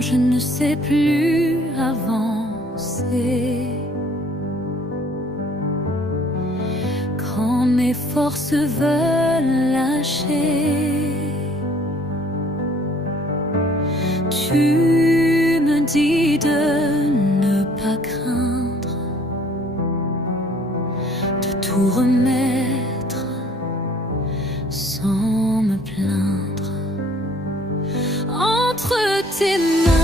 je ne sais plus avancer, quand mes forces veulent lâcher, tu me dis de ne pas craindre, de tout remettre sans me plaindre. Entre tes mains,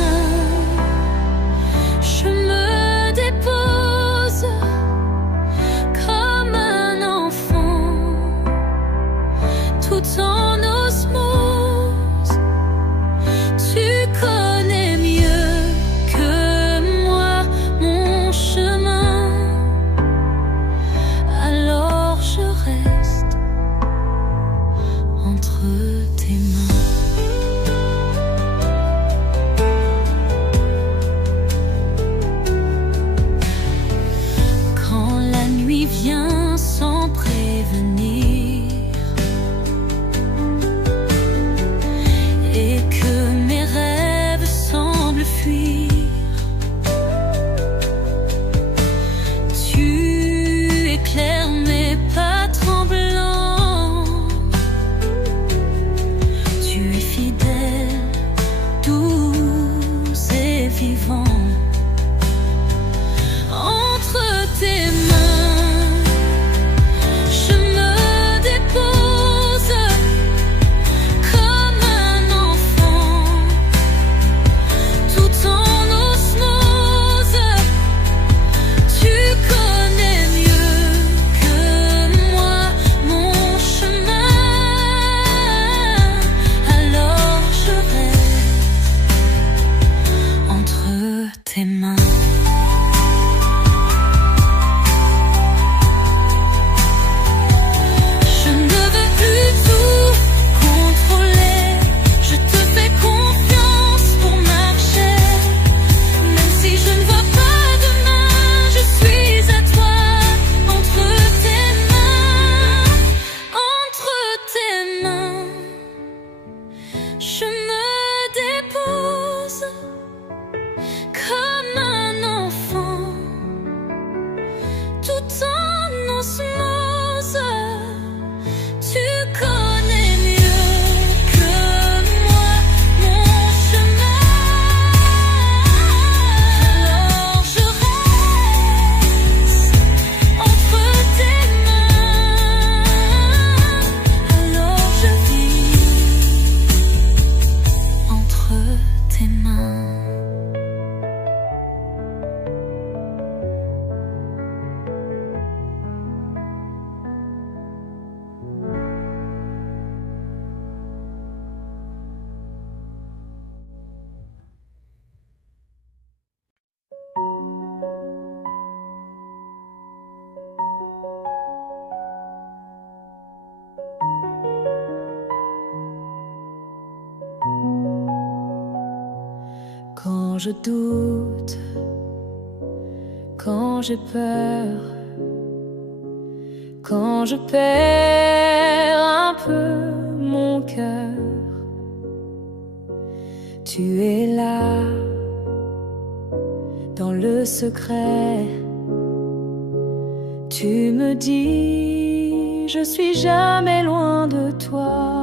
je me dépose comme un enfant, tout en osmose. Tu connais mieux que moi mon chemin, alors je reste entre tes mains. Viens sans prévenir et que mes rêves semblent fuir, tu éclaires mes pas tremblants, tu es fidèle, doux et vivant. Entre tes mains, tes mains. Je ne veux plus tout contrôler, je te fais confiance pour marcher, même si je ne vois pas demain, je suis à toi. Entre tes mains, je me dépose comme un enfant, tout en osmose. Tu connais mieux que moi mon chemin, alors je reste entre tes mains, alors je vis entre tes mains. Quand je doute, quand j'ai peur, quand je perds un peu mon cœur, tu es là, dans le secret. Tu me dis, je suis jamais loin de toi.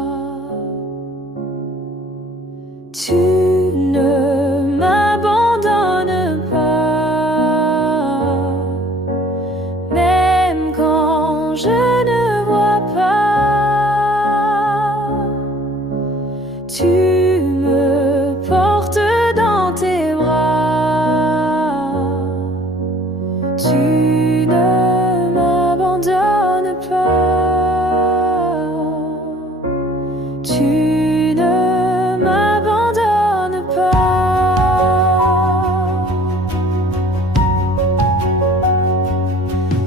Tu ne m'abandonnes pas, même quand je ne vois pas. Tu me portes dans tes bras. Tu ne m'abandonnes pas. Tu ne m'abandonnes pas.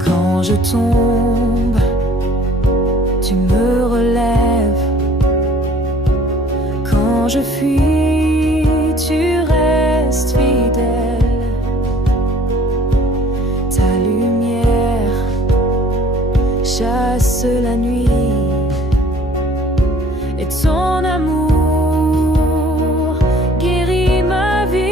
Quand je tombe, tu me relèves. Quand je fuis, tu restes fidèle. Ta lumière chasse la nuit, et ton amour guérit ma vie.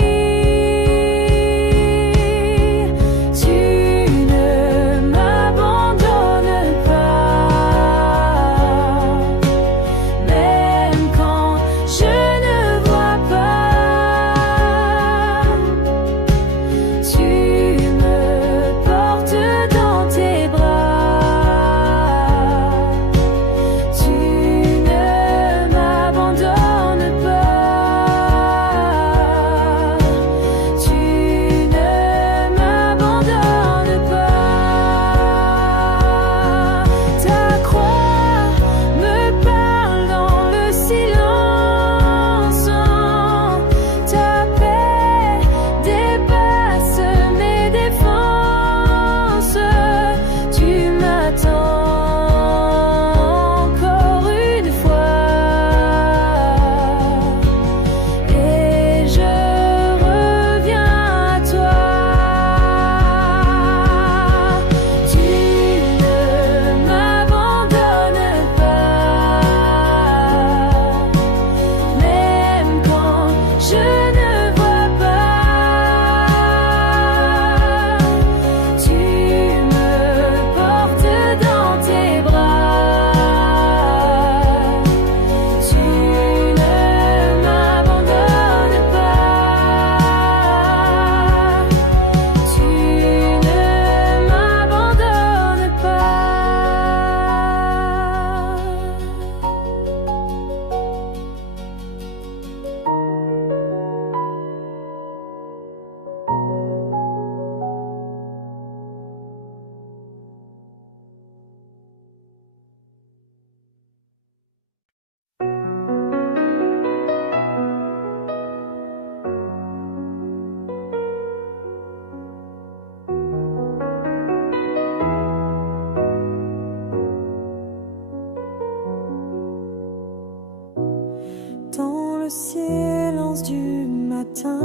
silence du matin.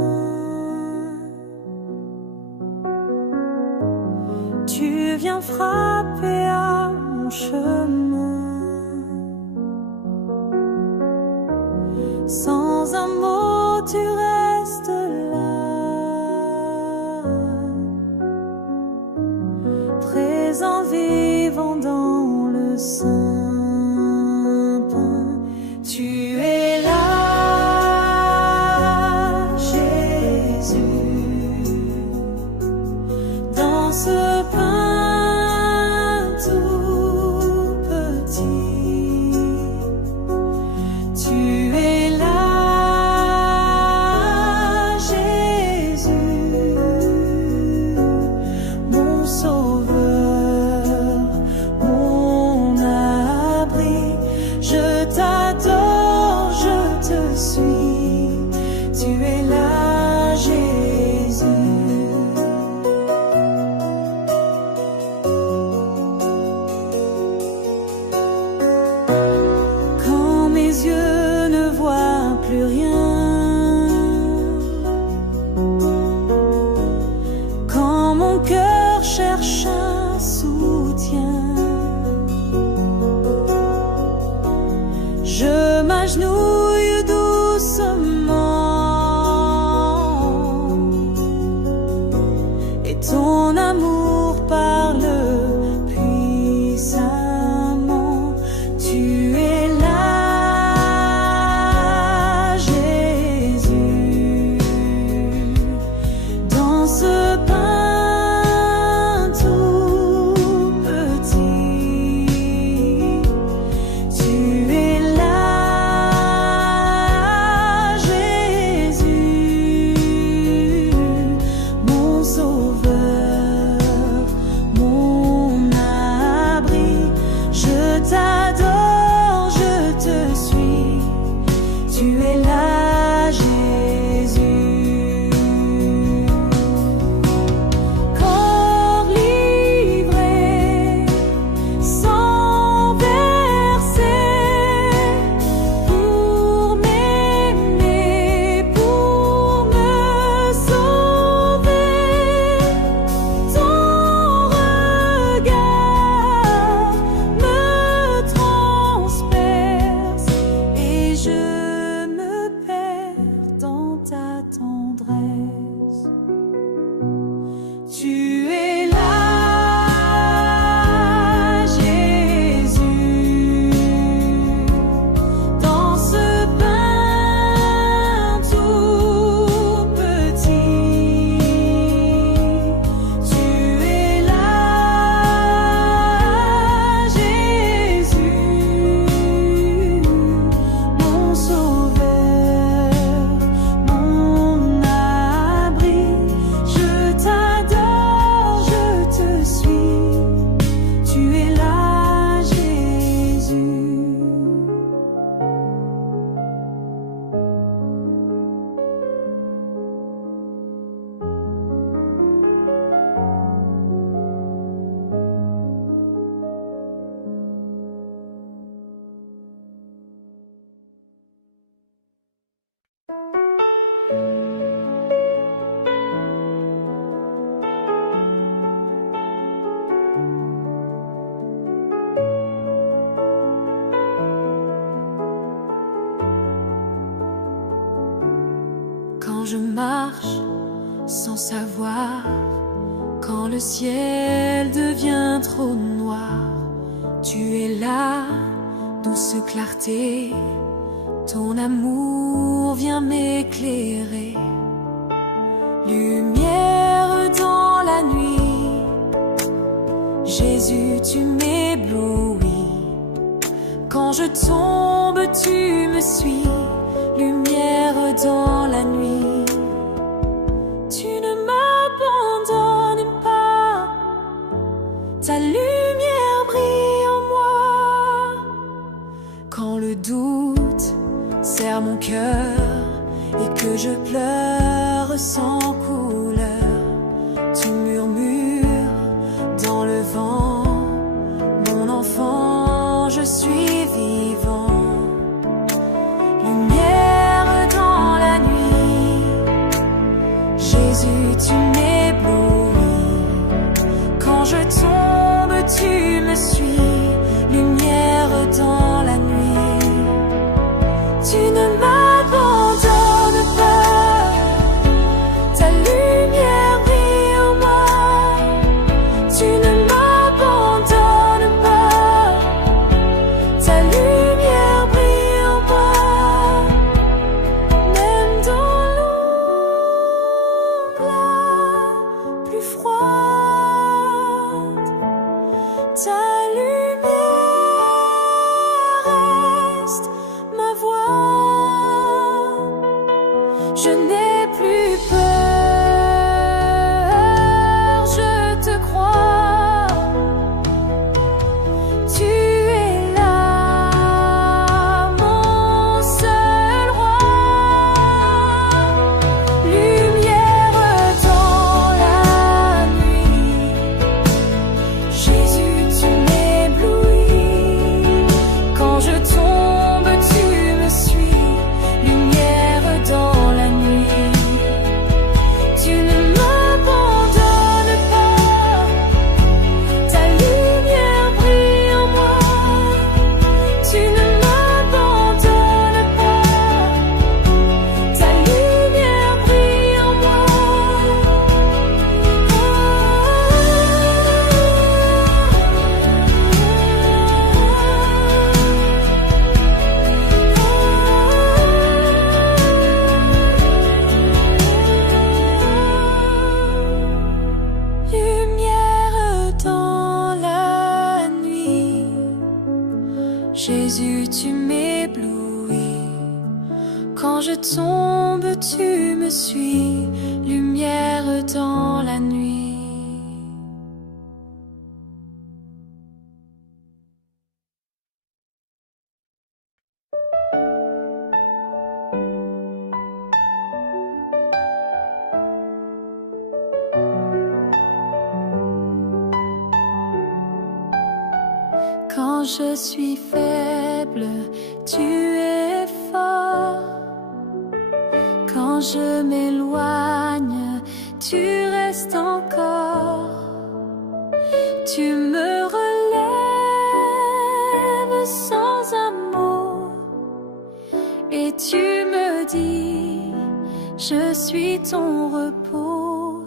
Tu viens frapper à mon chemin. Sans un mot, tu restes là, présent, vivant dans le sein peint. Tu es là, Jésus, dans ce pain tout petit. Tu es là, Jésus, mon sauveur, mon abri. Je t'adore, je te suis. Tu es là, Jésus. Quand mes yeux ne voient plus rien, quand mon cœur cherche un soutien, je m'agenouille doucement et ton amour parle puissamment. Tu es là, Jésus, dans ce pain tout petit. Tu es là, Jésus, mon sauveur, mon abri. Je t'adore, je te suis. Tu es là, Jésus. Corps livré, sans verser, pour m'aimer, pour me sauver. Ton regard me transperce et je me perds dans ta tendresse. Tu es là, Jésus, dans ce pain tout petit. Tu es là, Jésus, mon sauveur, mon abri. Je t'adore, je te suis. Tu es là, Jésus. Quand je marche sans savoir, quand le ciel devient trop noir, tu es là, douce clarté, ton amour vient m'éclairer. Lumière dans la nuit, Jésus, tu m'éblouis. Quand je tombe, tu me suis. Lumière dans la nuit, tu ne m'abandonnes pas. Ta lumière brille en moi. Quand le doute serre mon cœur et que je pleure sans couleur, tu murmures dans le vent, mon enfant, je suis vivant. Lumière Je n'ai plus peur, je te crois. Tu es là, mon seul roi. Lumière dans la nuit, Jésus, tu m'éblouis. Quand je tombe, tu me suis. Lumière dans la nuit, tu ne m'abandonnes pas. Ta lumière brille en moi. Tu ne m'abandonnes pas. Ta lumière brille en moi. Lumière dans la nuit, Jésus, tu m'éblouis. Quand je tombe, tu me suis. Lumière dans la nuit. Quand je suis faible, tu es fort. Quand je m'éloigne, tu restes encore. Tu me relèves sans un mot. Et tu me dis, je suis ton repos.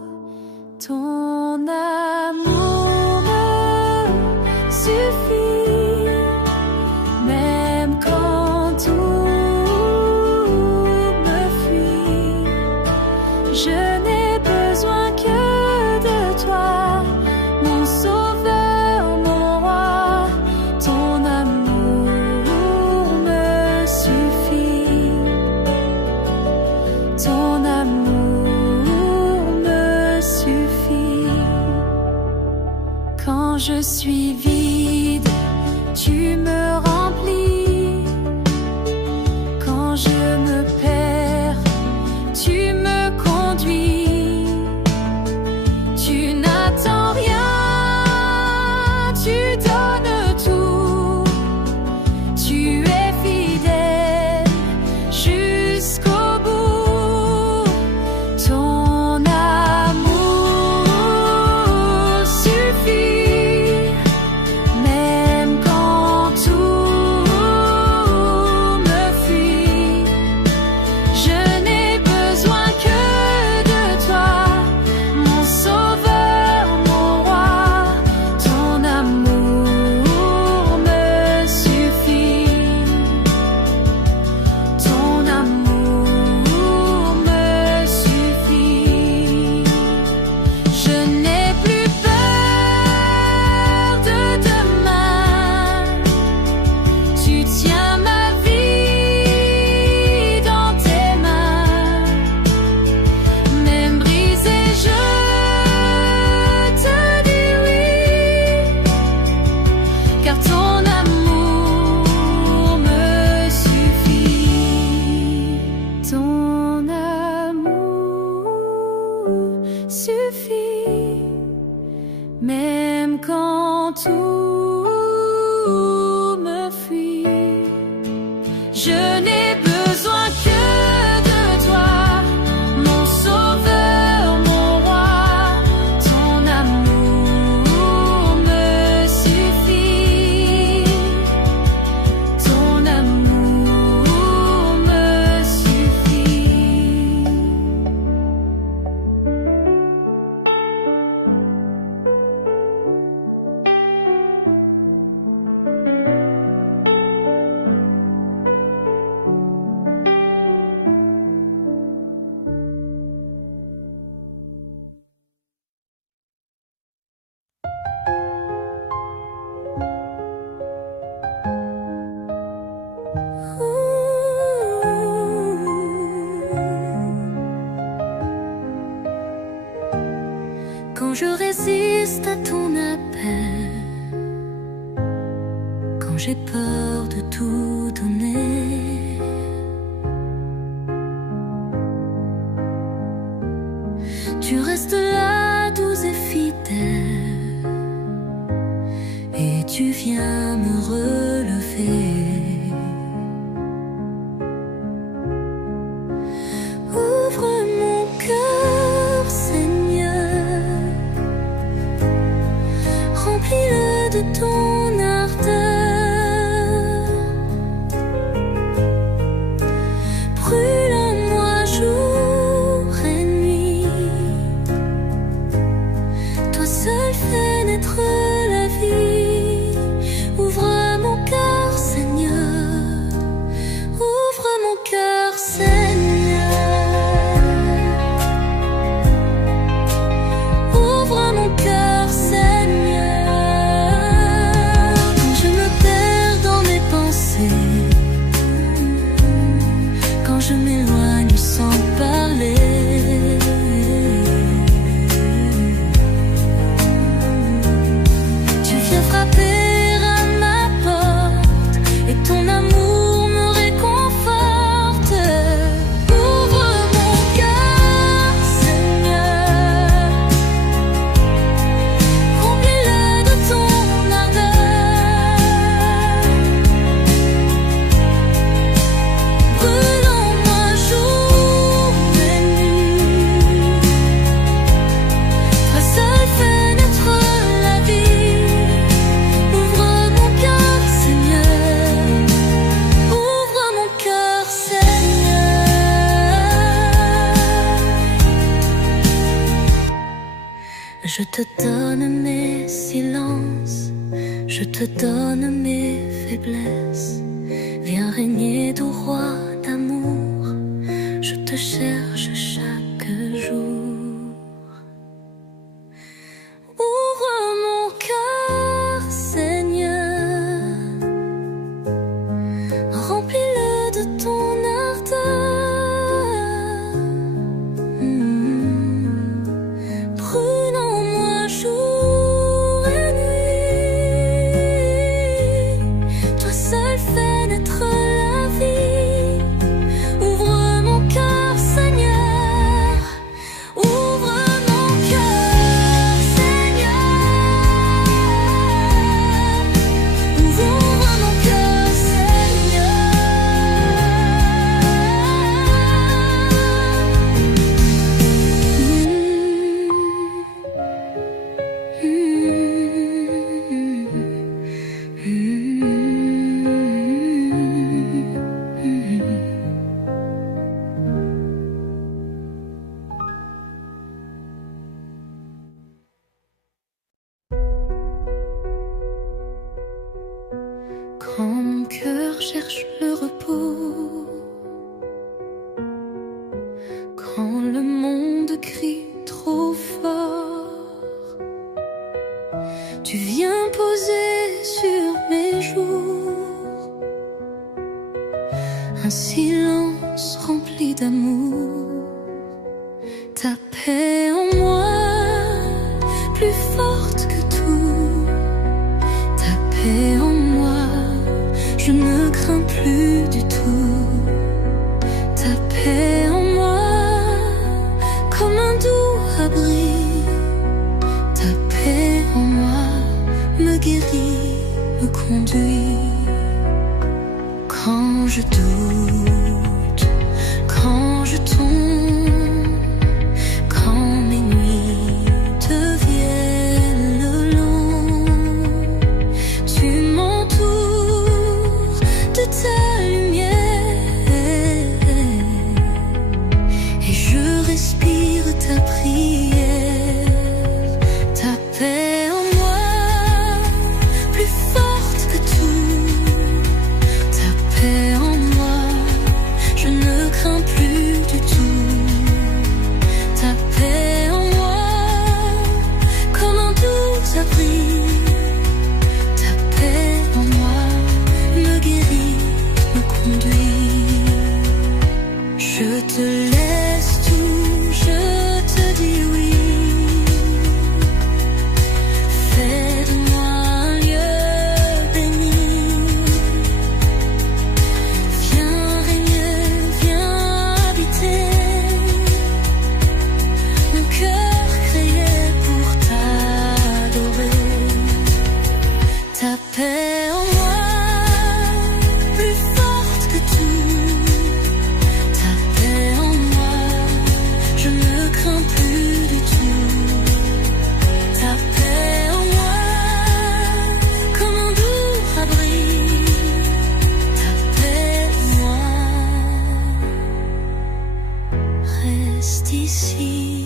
Ton amour me suffit, même quand tout me fuit. Je n'ai besoin que de toi, mon sauveur, mon roi. Ton amour me suffit. Ton amour me suffit. Quand je suis vide, tu me remplis. Quand je me perds, tu me conduis. Tu n'attends rien, tu donnes tout. Tu es fidèle jusqu'au bout. Ton amour suffit, même quand tout me fuit. Je n'ai besoin que de toi, mon sauveur, mon roi. Ton amour me suffit. Ton amour me suffit. Je n'ai plus peur de demain. Tu tiens ma vie dans tes mains. Même brisé, je te dis oui, car ton amour me suffit. Ton amour suffit, même quand tout me fuit. Je n'ai besoin que de toi, mon sauveur, mon roi. Ton amour me suffit. Ton amour me suffit. à ton appel. Quand j'ai peur de tout donner, tu restes là, doux et fidèle, et tu viens me relever. Ouvre mon cœur, Seigneur, remplis-le de ton ardeur. Brûle en moi jour et nuit, toi seul fais naître la vie. Ouvre mon cœur, Seigneur, ouvre mon cœur, Seigneur. Ouvre mon cœur, Seigneur. Quand je me perds dans mes pensées, quand je m'éloigne sans parler, tu viens frapper à ma porte et ton amour me réconforte. Ouvre mon cœur, Seigneur, remplis-le de ton ardeur. Brûle en moi jour et nuit, toi seul fais naître la vie. Ouvre mon cœur, Seigneur, ouvre mon cœur, Seigneur. Je te donne mes silences, je te donne mes faiblesses. Viens régner, doux roi d'amour, je te cherche chaque jour. Ouvre mon cœur, Seigneur, remplis-le de ton ardeur. Brûle en moi jour et nuit, toi seul fais naître la vie. Ouvre mon cœur, Seigneur, ouvre mon cœur, Seigneur. Ouvre mon cœur, Quand mon cœur cherche le repos, quand le monde crie trop fort, tu viens poser sur mes jours un silence rempli d'amour. Ta paix en moi, plus forte que tout. Ta paix en moi, je ne crains plus du tout. Ta paix en moi, comme un doux abri. Ta paix en moi me guérit, me conduit. Quand je doute, quand je tombe, quand mes nuits deviennent longues, tu m'entoures de ta lumière et je respire ta prière. Ta paix en moi, plus forte que tout. Ta paix en moi, je ne crains plus du tout. Ta paix en moi, comme un doux abri. Ta paix en moi me guérit, me conduit. Je te laisse tout, je te dis oui. ici.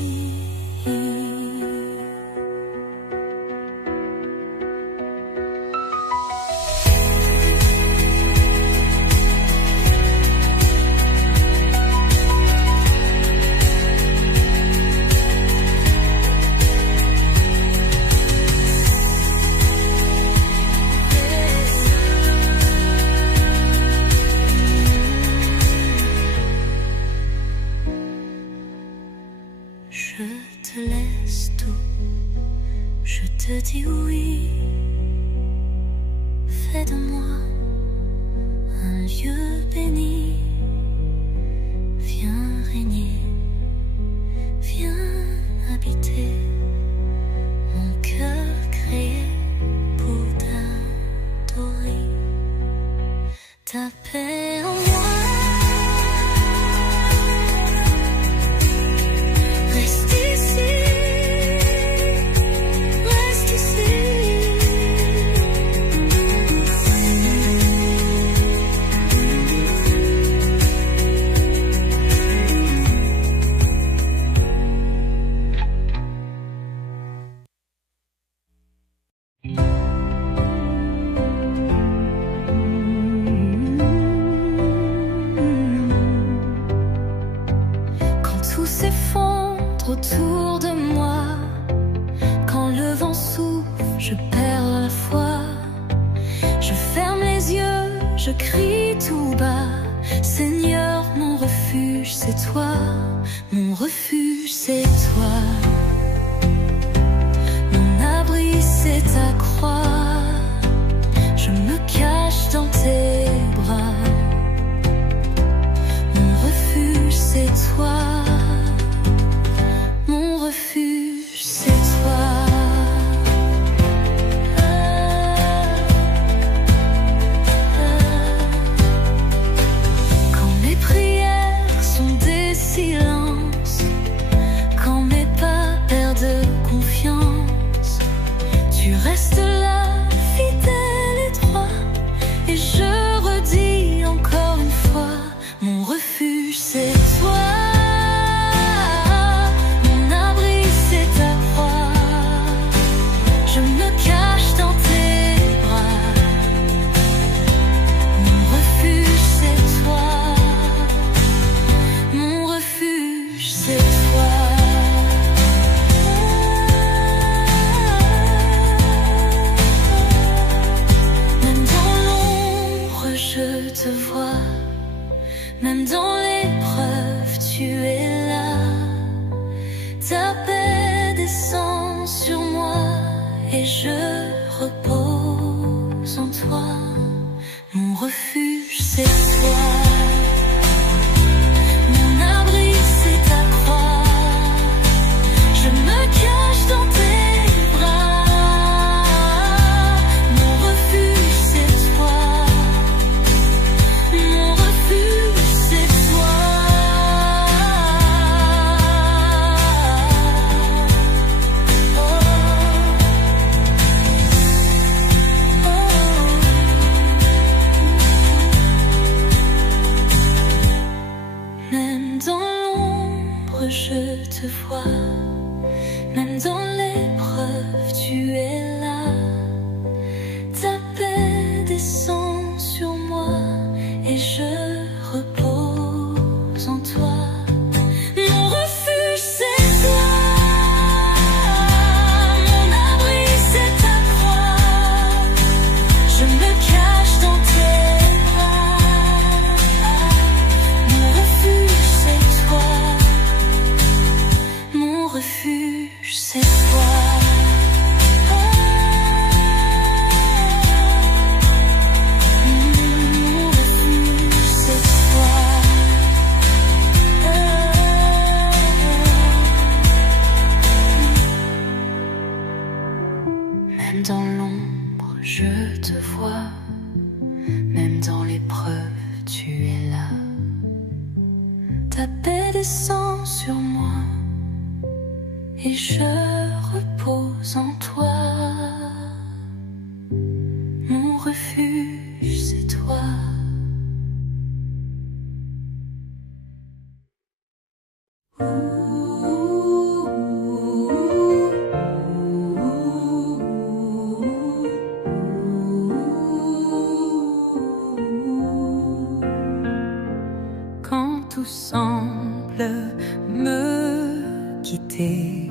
Je te laisse tout, je te dis oui. Fais de moi un lieu béni. Viens régner, viens habiter mon cœur créé pour t'adorer. Ta paix en moi. Autour de moi, quand le vent souffle, je perds la foi. Je ferme les yeux, je crie tout bas. Seigneur, mon refuge, c'est toi. Mon refuge, c'est toi. Mon abri, c'est ta croix. Je me cache dans tes bras. Mon refuge, c'est toi. Mon refuge, c'est toi. Quand mes prières sont des silences, quand mes pas perdent confiance, tu restes là, fidèle et droit. Et je redis encore une fois, mon refuge, c'est toi. Même dans l'épreuve, tu es là. Ta paix descend sur moi et je repose en toi. Mon refuge, c'est toi. Mon abri, c'est ta croix. Je me cache dans tes bras. Mon refuge, c'est toi. Mon refuge, c'est toi. Oh. Oh. Même dans l'ombre, je te vois. Même dans l'épreuve, tu es là. Ta paix descend sur moi et je repose en toi. Mon refuge, c'est toi. Mon abri, c'est ta croix. Je me cache dans tes bras. Mon refuge, c'est toi. Mon refuge, c'est toi. Même dans l'ombre, je te vois. Même dans l'épreuve, tu es là. Ta paix descend sur moi et je repose en toi. Mon refuge, c'est toi. Ooh. tout semble me quitter,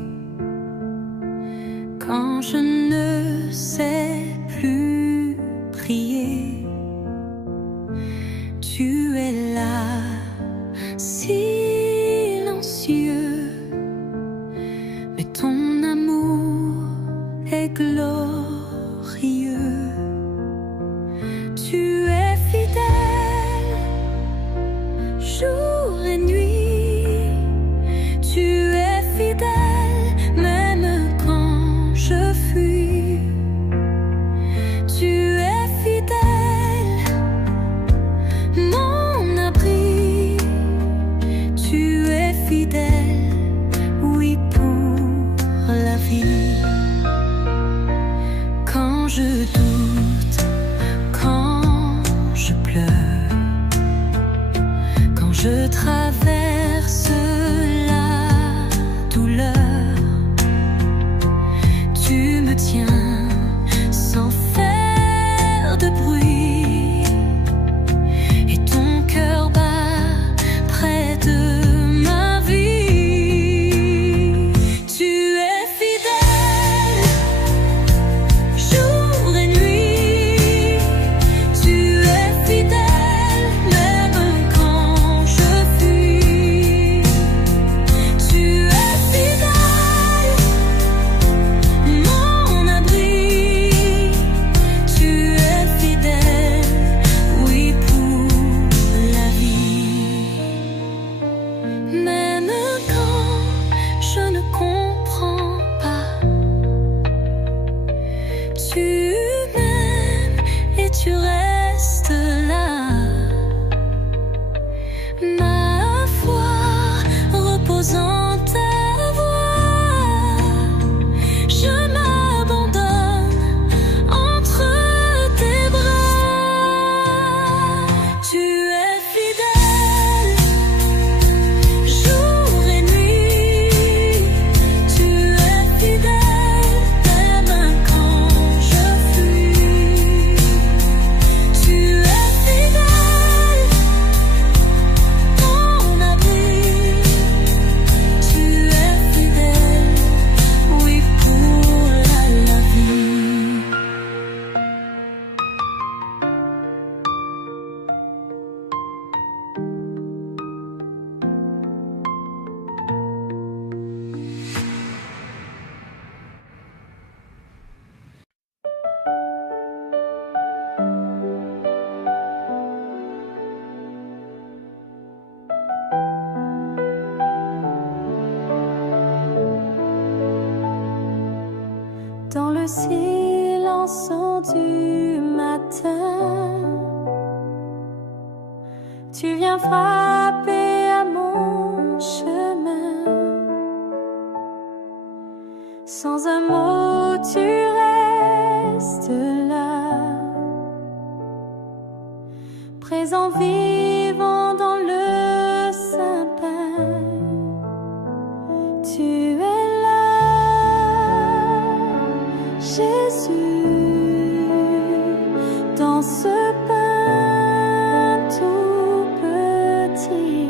quand je ne sais plus prier, tu es là, silencieux, mais ton amour est glorieux. Tu es fidèle, jour et nuit, tu es fidèle, même quand je fuis. Tu es fidèle, mon abri, tu es fidèle, oui pour la vie. Quand je doute, quand je pleure, quand je traverse la douleur, tu me tiens sans faire de bruit, et ton cœur bat près de ma vie. Tu es fidèle, jour et nuit, tu es fidèle, même quand je fuis. Tu es fidèle, mon abri, tu es fidèle, oui pour la vie. Même quand je ne comprends pas, tu m'aimes et tu restes là. Ma foi repose en ta voix. Je m'abandonne entre tes bras. Tu es fidèle, jour et nuit, tu es fidèle, même quand je fuis. Tu es fidèle, mon abri, tu es fidèle, oui pour la vie. Dans le silence du matin, tu viens frapper à mon chemin. Sans un mot, tu restes là, présent vivant dans le sapin. Tu es là, Jésus, dans ce pain tout petit.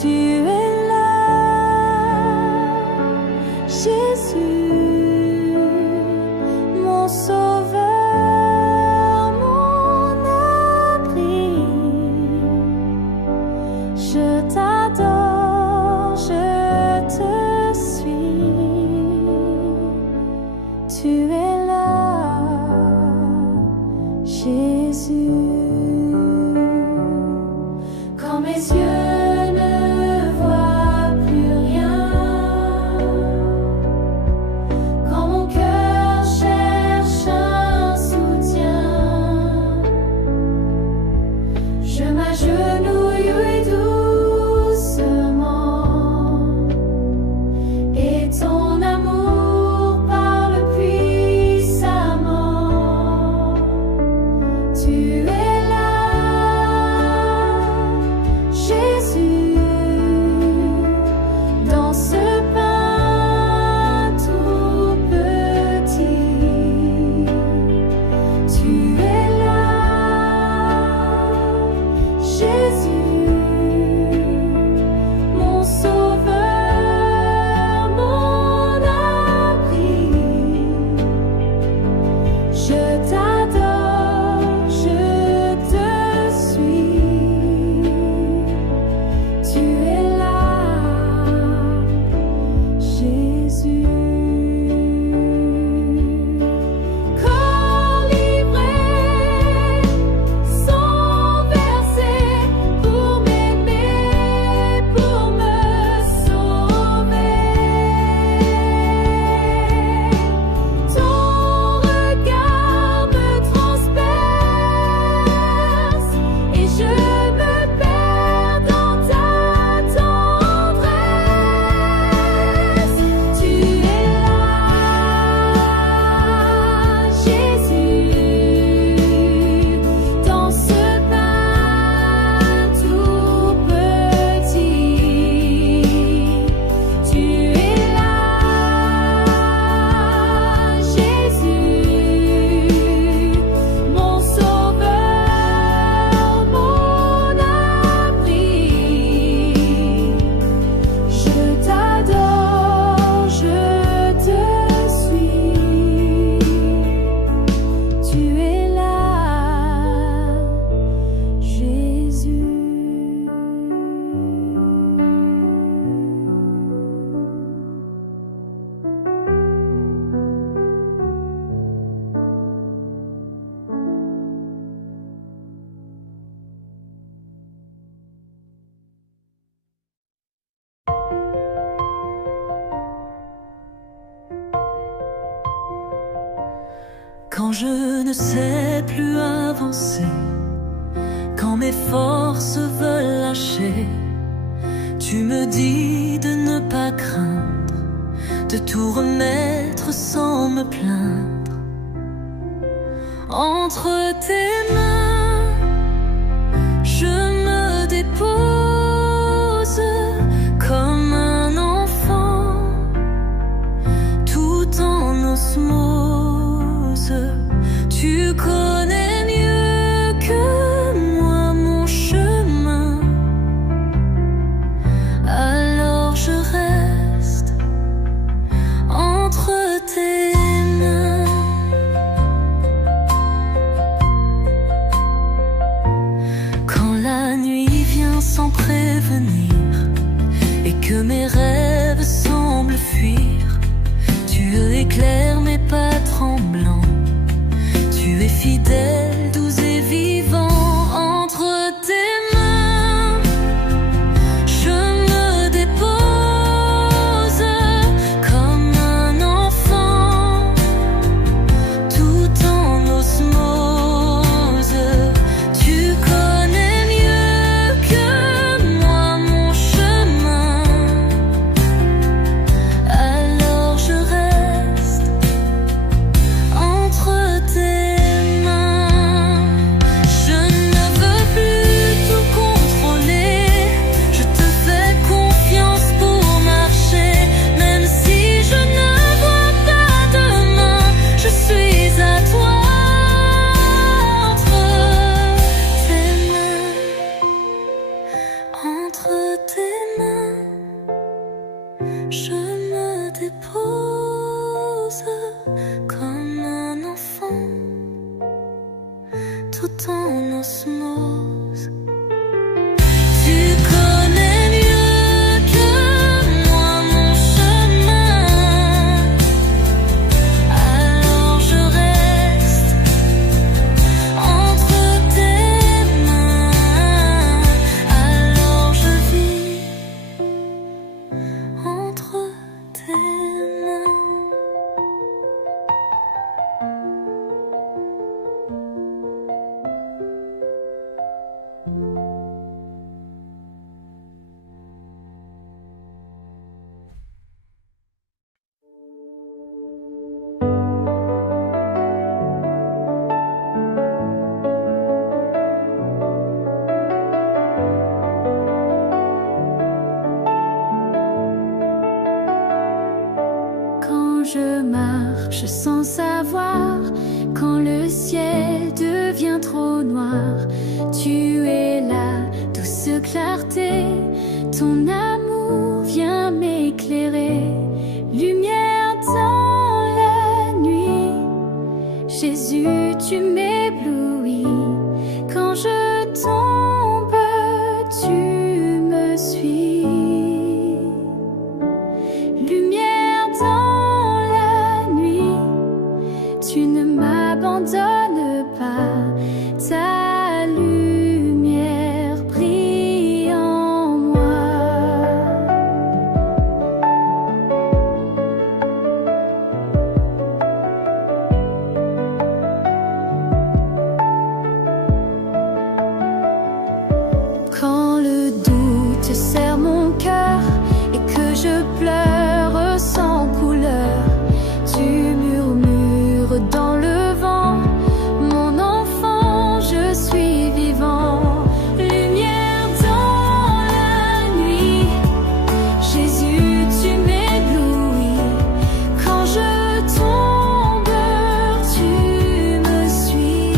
Tu es là, Jésus, mon sauveur, mon abri. Je t'adore, je te suis. Tu es là, Jésus. Quand mes yeux ne voient plus rien, quand mon cœur cherche un soutien, je m'agenouille doucement, et ton amour parle puissamment. Tu es là, Jésus, dans ce pain tout petit. Tu es là, Jésus. Quand je ne sais plus avancer, quand mes forces veulent lâcher, tu me dis de ne pas craindre, de tout remettre sans me plaindre. Entre tes mains, je me dépose comme un enfant, tout en osmose. Tu connais mieux que moi mon chemin, alors je reste entre tes mains. Quand la nuit vient sans prévenir et que mes rêves semblent fuir, tu éclaires mes pas tremblants. Tu es fidèle, doux et vivant. Entre tes mains, je me dépose comme un enfant, tout en osmose. Tu connais mieux que moi mon chemin, alors je reste entre tes tout en osmose. Tu connais mieux que moi mon chemin, alors je reste entre tes mains, alors je vis entre tes mains. Quand je marche sans savoir, quand le ciel devient trop noir, tu es là, douce clarté, ton amour vient m'éclairer. Lumière dans la nuit, Jésus, tu m'éblouis. Quand je tombe, tu me suis. Lumière dans la nuit, tu ne m'abandonnes pas. Ta lumière brille en moi. Quand le doute serre mon cœur et que je pleure sans couleur, tu murmures dans le vent, mon enfant, je suis vivant. Lumière dans la nuit, Jésus, tu m'éblouis. Quand je tombe, tu me suis.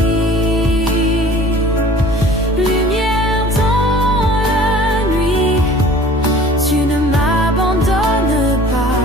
Lumière dans la nuit, tu ne m'abandonnes pas.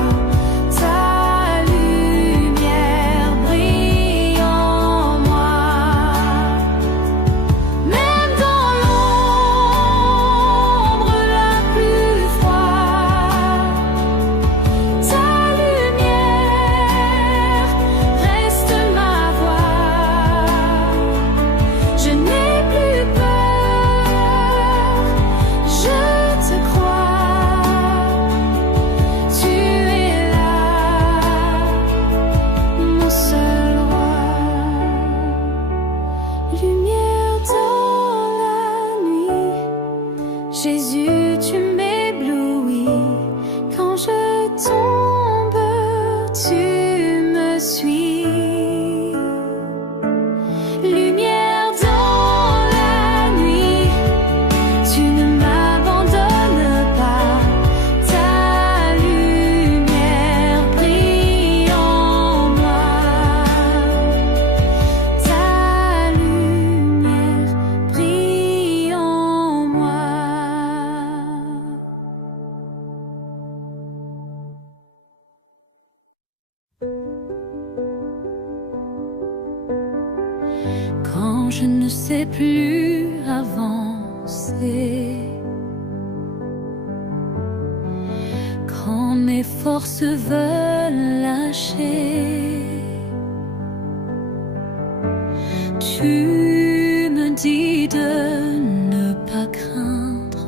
Jésus, tu m'éblouis. Quand je tombe, tu me suis. Lumière dans la nuit, tu ne m'abandonnes pas. Ta lumière brille en moi. Ta lumière brille en moi. Quand je ne sais plus avancer, quand mes forces veulent lâcher, tu me dis de ne pas craindre,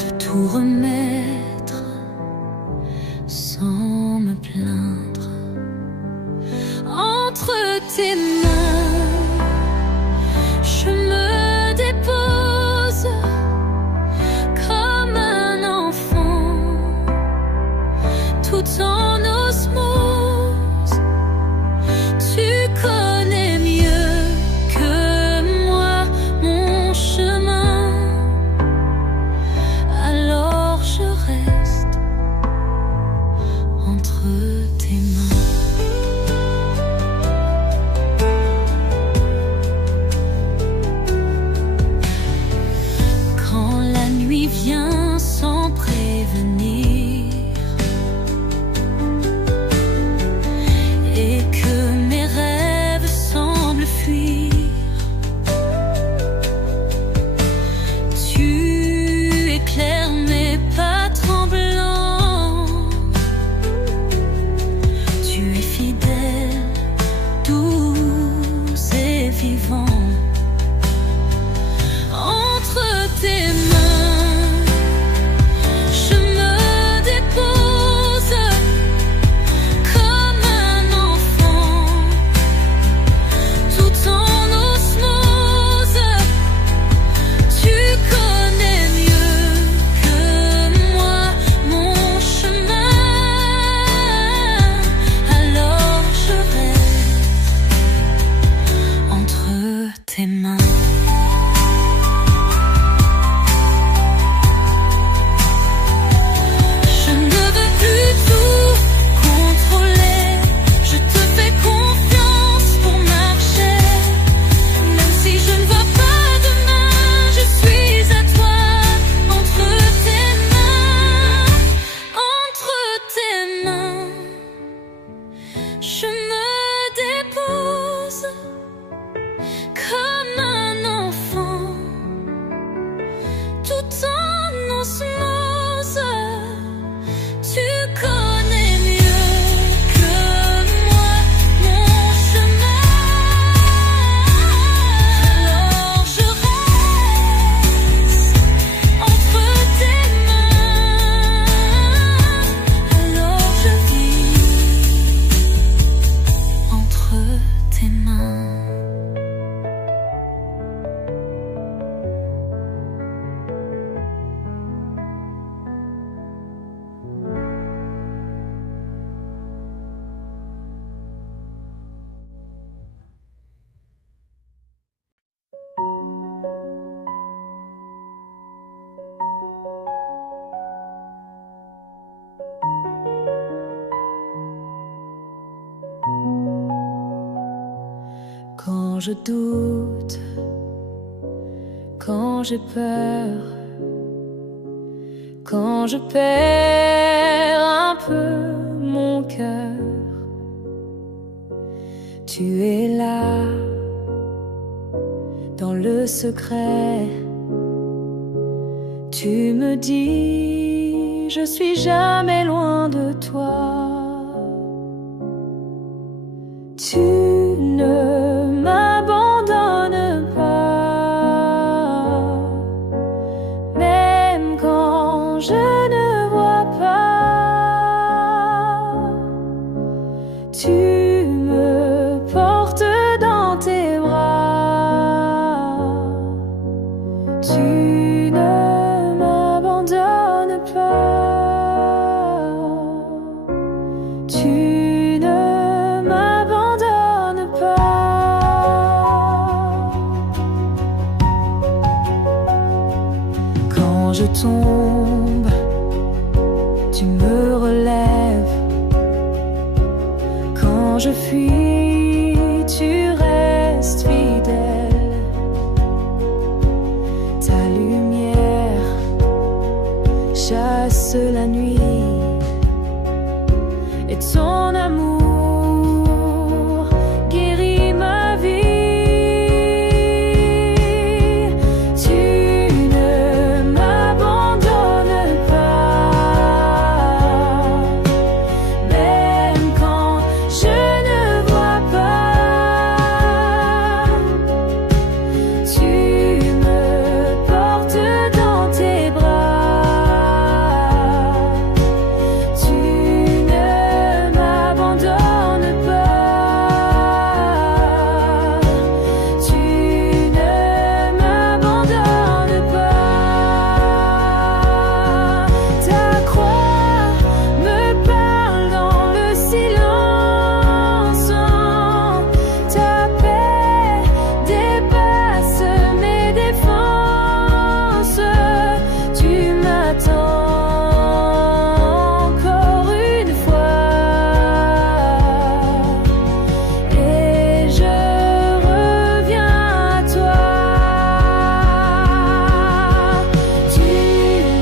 de tout remettre sans me plaindre. Entre tes mains, je me dépose comme un enfant, tout en osmose. Tu connais mieux que moi mon chemin, alors je reste entre tes mains. Quand la nuit vient sans prévenir et que mes rêves semblent fuir, tu éclaires mes pas tremblants. Tu es fidèle, doux et vivant. Entre tes mains, je me dépose comme un enfant, tout en osmose. Tu connais mieux que moi mon chemin, alors je reste entre tes mains. Je ne veux plus tout contrôler. Je te fais confiance pour marcher. Même si je ne vois pas demain, je suis à toi. Entre tes mains, je me dépose comme un enfant, tout en osmose. Tu connais mieux que moi mon chemin, alors je reste entre tes mains, alors je vis entre tes mains. Quand je doute, quand j'ai peur, quand je perds un peu mon cœur, tu es là, dans le secret. Tu me dis, je suis jamais loin de toi. Tu ne m'abandonnes pas, même quand je ne vois pas. Tu me portes dans tes bras. Tu ne m'abandonnes pas. Tu ne m'abandonnes pas. Quand je tombe, tu me relèves. Quand je fuis, tu restes fidèle. Ta lumière chasse la nuit et ton amour guérit ma vie. Tu ne m'abandonnes pas, même quand je ne vois pas. Tu me portes dans tes bras. Tu ne m'abandonnes pas. Tu ne m'abandonnes pas. Ta croix me parle dans le silence. Ta paix dépasse mes défenses. Tu m'attends encore une fois et je reviens à toi. Tu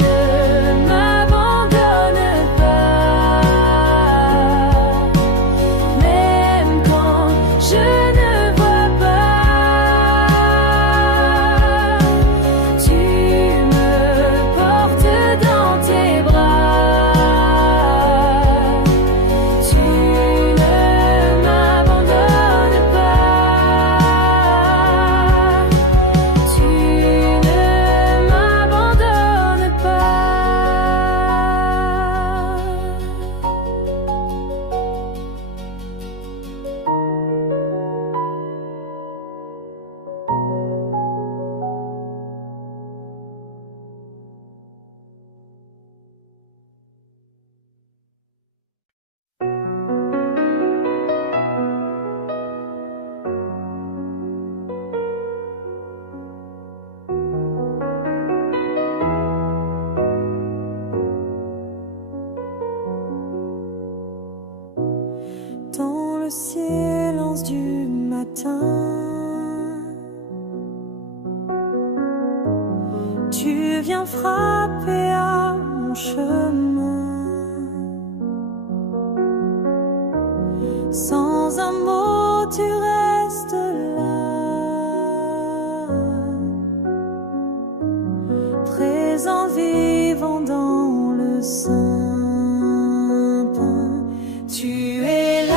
ne m'abandonnes pas, même quand je ne vois pas. Tu me portes dans tes bras. Tu ne m'abandonnes pas. Tu ne m'abandonnes dans le silence du matin. Tu viens frapper à mon chemin. Sans un mot, tu restes là, présent, vivant dans le sein peint. Tu es là,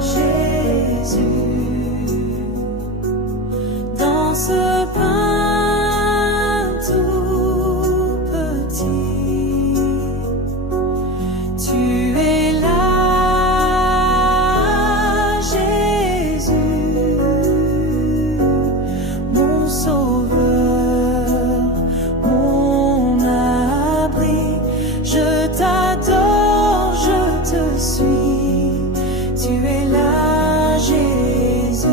Jésus, dans ce pain tout petit. Tu es là, Jésus, mon sauveur, mon abri. Je t'adore, je te suis. Tu es là, Jésus.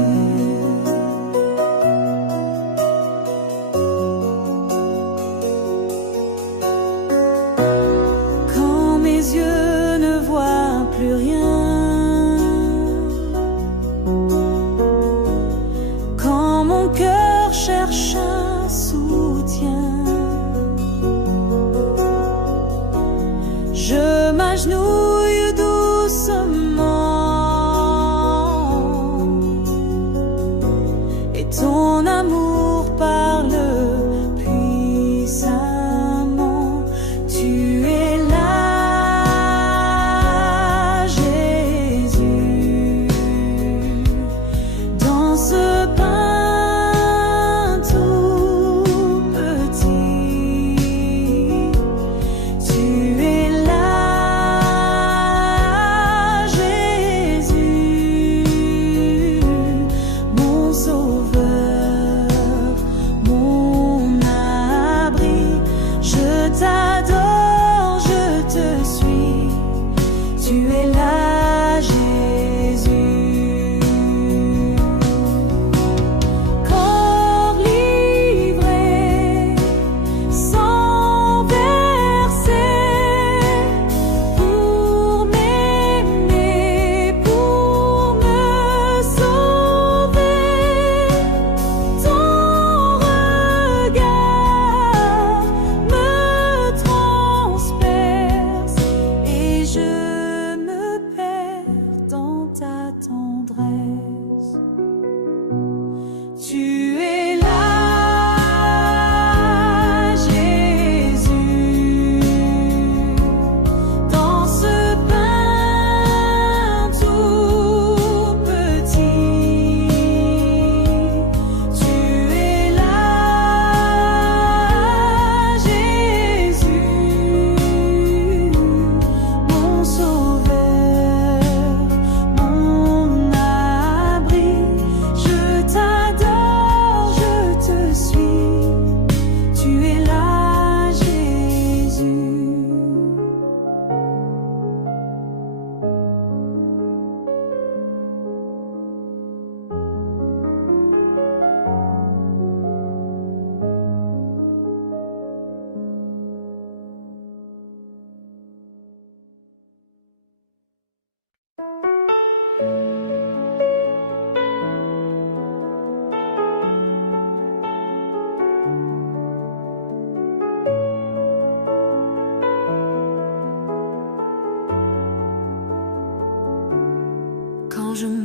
Quand mes yeux ne voient plus rien, quand mon cœur cherche un soutien, je m'agenouille doucement et ton amour parle puissamment. Tu es là, Jésus, dans ce pain tout petit. Tu es là, Jésus, mon sauveur.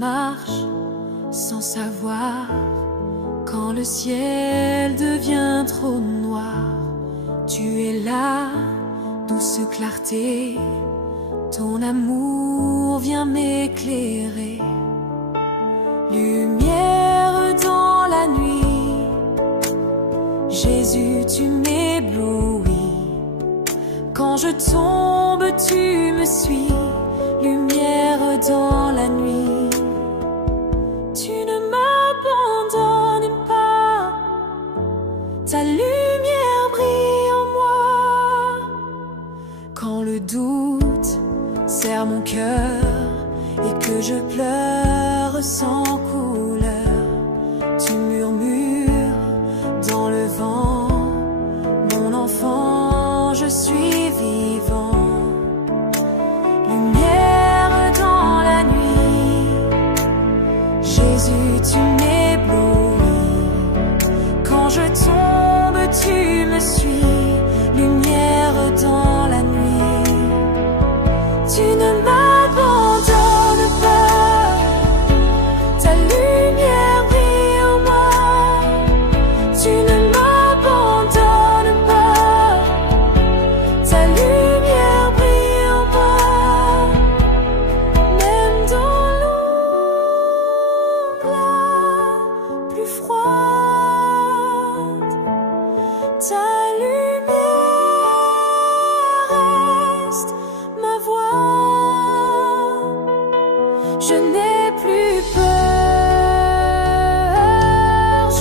marche sans savoir. Quand le ciel devient trop noir, tu es là, douce clarté. Ton amour vient m'éclairer. Lumière dans la nuit, Jésus, tu m'éblouis. Quand je tombe, tu me suis. Lumière dans la nuit, tu ne m'abandonnes pas. Ta lumière brille en moi. Quand le doute serre mon cœur et que je pleure sans couleur, tu murmures dans le vent, mon enfant, je suis vivant. Lumière dans la nuit, Jésus, tu m'éblouis. Quand je tombe, tu me suis. Lumière dans la nuit, tu ne m'abandonnes pas. Ta lumière brille en moi. Tu ne m'abandonnes pas. Ta lumière brille en moi. Même dans l'ombre la plus froide, ta lumière reste ma voix. Je n'ai plus peur,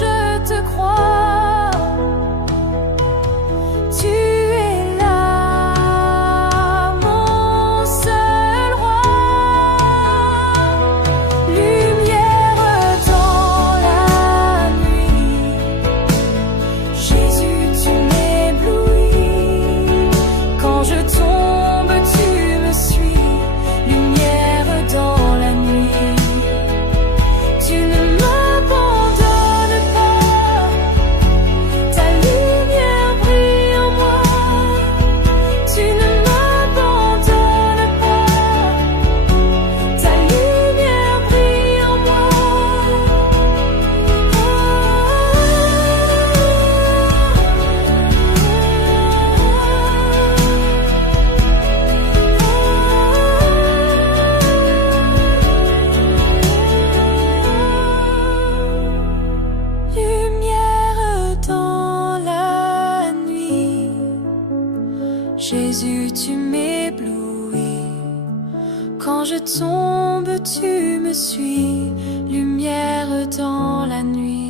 je te crois. Tu es là, mon seul roi. Lumière dans la nuit, Jésus, tu m'éblouis. Quand je tombe, tu me suis. Lumière dans la nuit, tu ne m'abandonnes pas. Ta lumière brille en moi. Tu ne m'abandonnes pas. Ta lumière brille en moi. Lumière dans la nuit, Jésus, tu m'éblouis. Quand je tombe, tu me suis. Lumière dans la nuit.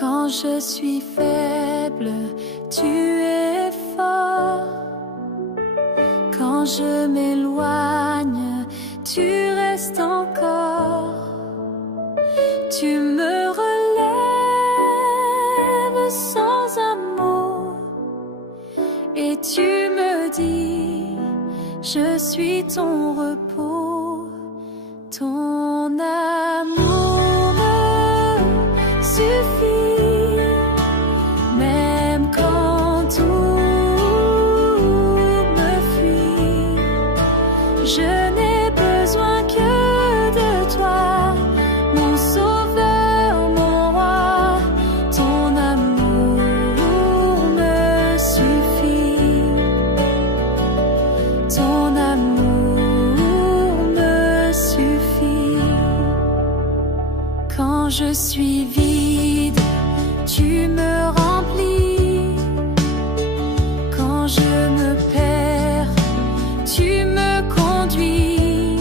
Quand je suis faible, tu es fort. Quand je m'éloigne, tu restes encore. Tu me relèves sans amour et tu me dis, je suis ton repos. Ton amour me suffit, même quand tout me fuit. Je n'ai besoin que de toi, mon sauveur, mon roi. Ton amour me suffit. Ton amour me suffit. Quand je suis vide, tu me remplis. Quand je me perds, tu me conduis.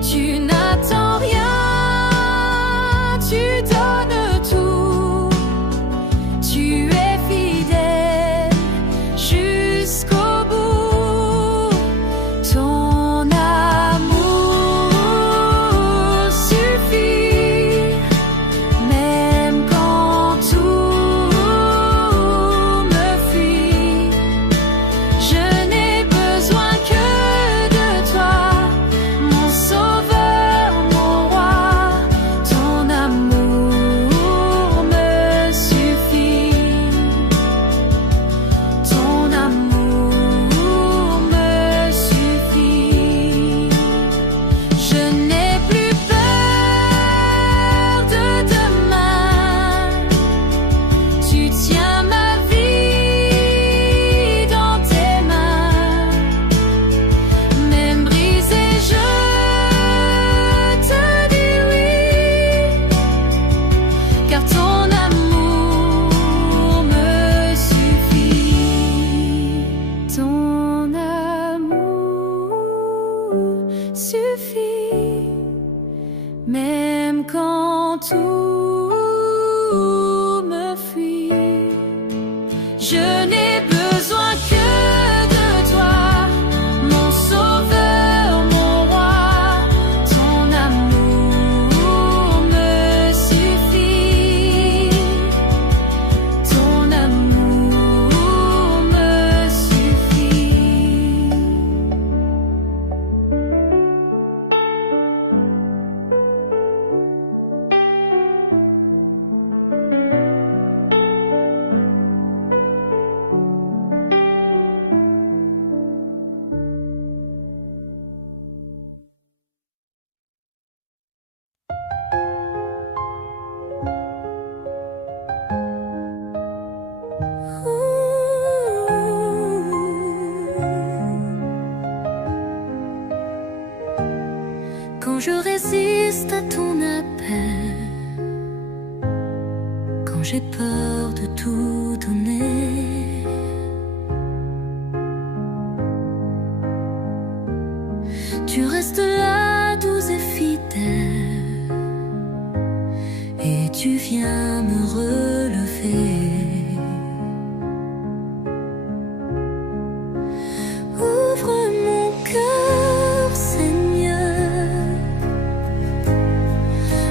Tu n'attends rien, tu donnes tout. Tu es fidèle jusqu'au bout. Ton amour suffit. quand tout me fuit. Je n'ai besoin que de toi, mon sauveur, mon roi. Ton amour me suffit. Ton amour me suffit. Quand je résiste à ton appel, quand j'ai peur de tout donner, tu restes là, doux et fidèle, et tu viens me relever. Ouvre mon cœur, Seigneur,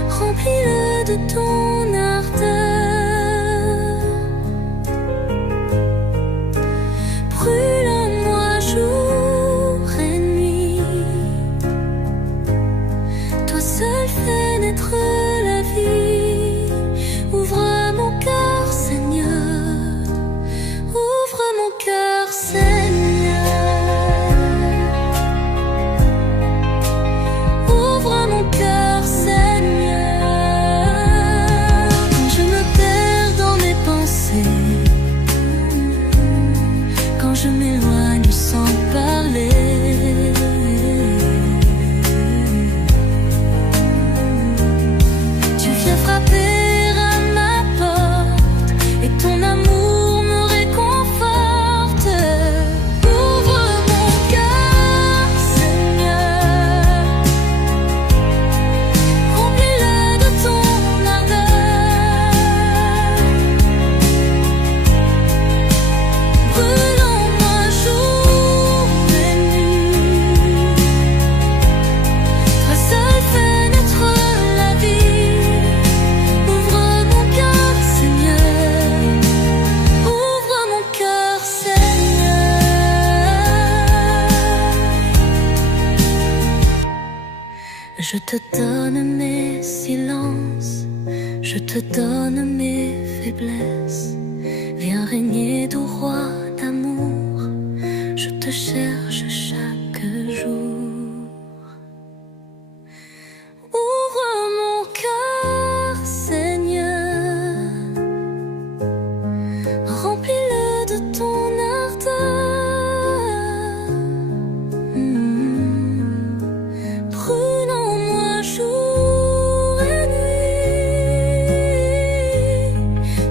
remplis-le de ton ardeur. Brûle en moi jour et nuit. Toi seul fais naître la vie. Ouvre mon cœur, Seigneur. Ouvre mon cœur, Seigneur. Ouvre mon cœur, Seigneur. Quand je me perds dans mes pensées, quand je m'éloigne sans parler, tu viens frapper à ma porte et ton amour me réconforte. Ouvre mon cœur, Seigneur. Remplis-le de ton ardeur. Brûle en moi jour et nuit. Toi seul fais naître la vie. Ouvre mon cœur, Seigneur. Ouvre mon cœur, Seigneur. Je te donne mes silences, je te donne mes faiblesses. Viens régner, doux roi d'amour, je te cherche chaque jour. Ouvre mon cœur, Seigneur. Remplis-le de ton ardeur. Brûle en moi jour et nuit.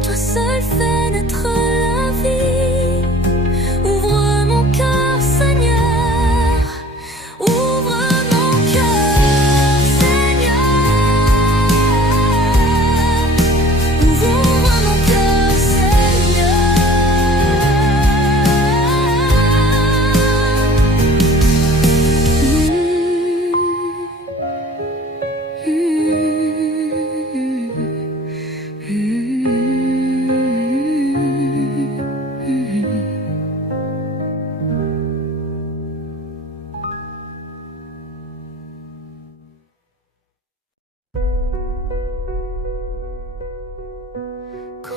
Toi seul fais naître la vie. Ouvre mon cœur, Seigneur. Ouvre mon cœur, Seigneur. Ouvre mon cœur,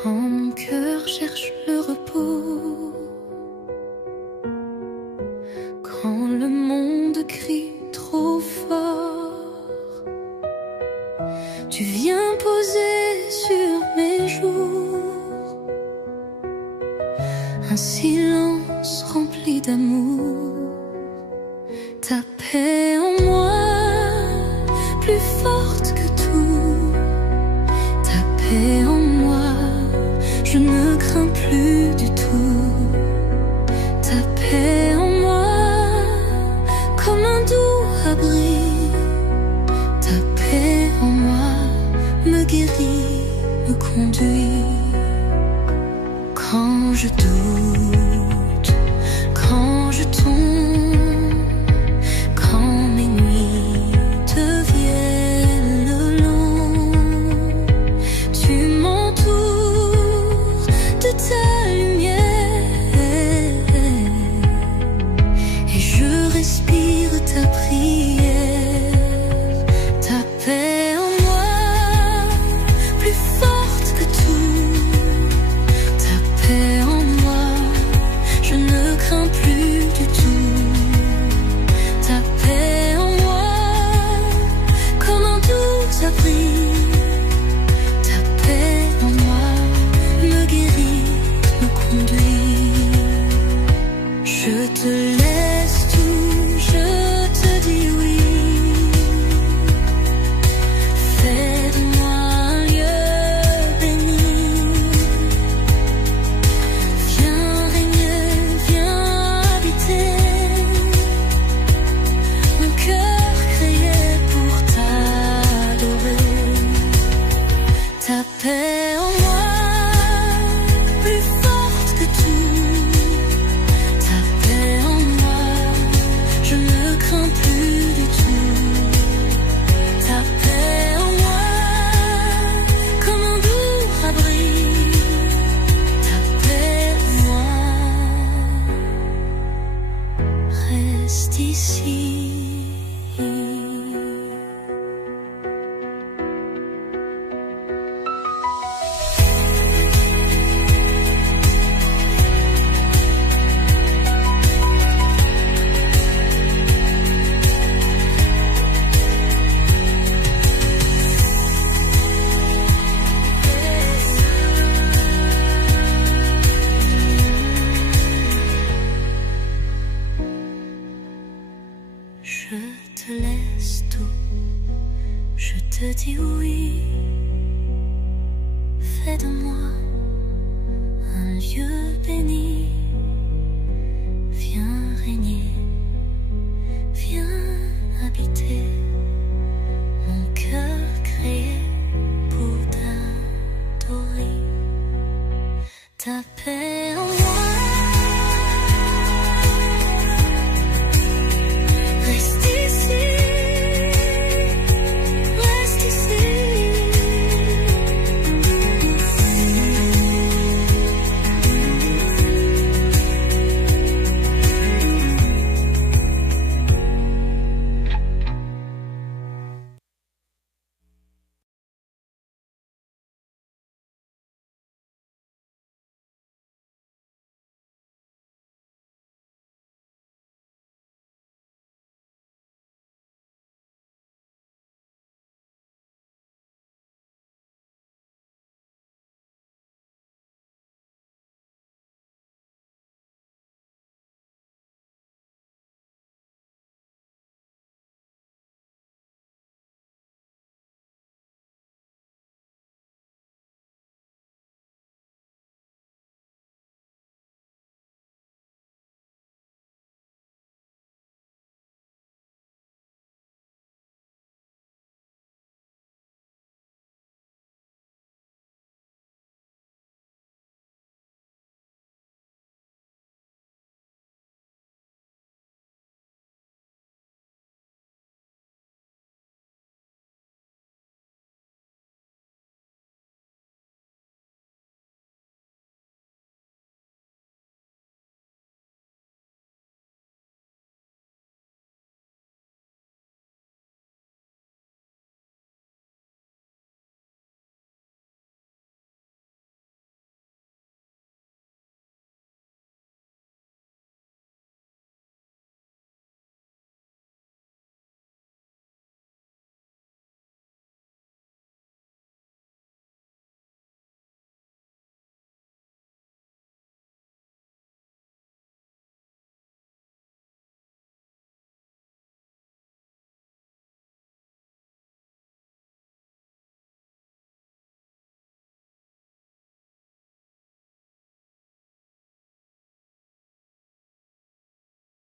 Quand mon cœur cherche le repos, quand le monde crie trop fort, tu viens poser sur mes jours un silence rempli d'amour. Ta paix en moi, plus forte que tout. Ta paix en moi, je ne crains plus du tout. Ta paix en moi, comme un doux abri. Ta paix en moi, me conduit. Quand je doute, quand je tombe, quand mes nuits deviennent longues, tu m'entoures de ta lumière et je respire ta prière, ta paix en moi, plus forte que tout, ta paix en moi, je ne crains plus du tout, ta paix en moi, comme un doux abri, ta paix en moi, me guérit, me conduit, je te laisse tout, je te dis oui, fais de moi un lieu béni, viens régner, viens habiter, mon cœur créé pour t'adorer, ta paix en moi, plus forte que tout, ta paix en moi, je ne crains plus du tout, ta paix en moi, comme un doux abri, ta paix en moi, reste ici. Je te laisse tout, je te dis oui, fais de moi un lieu béni, viens régner, viens habiter, mon cœur créé pour t'adorer, ta paix